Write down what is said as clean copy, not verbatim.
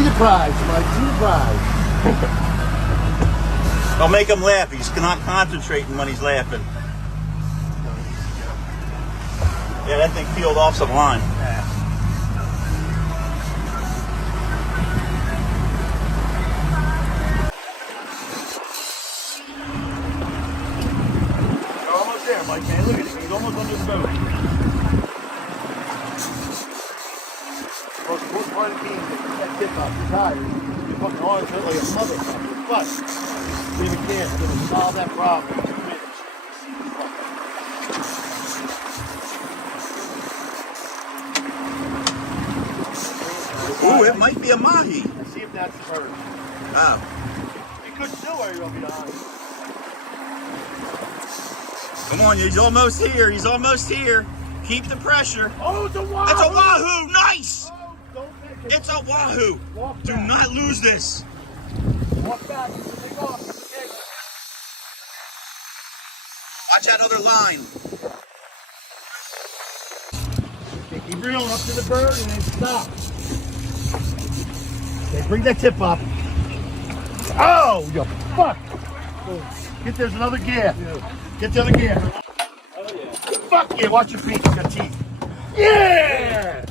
See the prize, Mike. See the prize. Don't make him laugh. He's not concentrating when he's laughing. Yeah, that thing peeled off some line. You're almost there, Mike, man. Look at him. He's almost under the boat. Most important part of the game is that tip off the tire. Your fucking arms hurt like a motherfucker. But leave it there. It's going to solve that problem in 2 minutes. Ooh, it might be a mahi. Let's see if that's the bird. Oh. You could still wear your behind. Come on, he's almost here. He's almost here. Keep the pressure. Oh, it's a wahoo! It's a wahoo! Nice! Oh, don't make it. It's a wahoo! Walk Do back. not lose this. Walk back. Take off. Okay. Watch that other line. Okay, keep reeling up to the bird and then stop. Okay, bring that tip up. Oh, you fuck! Get there's another gear. Get the other gear. Oh yeah. Fuck yeah! Watch your feet. You got teeth. Yeah!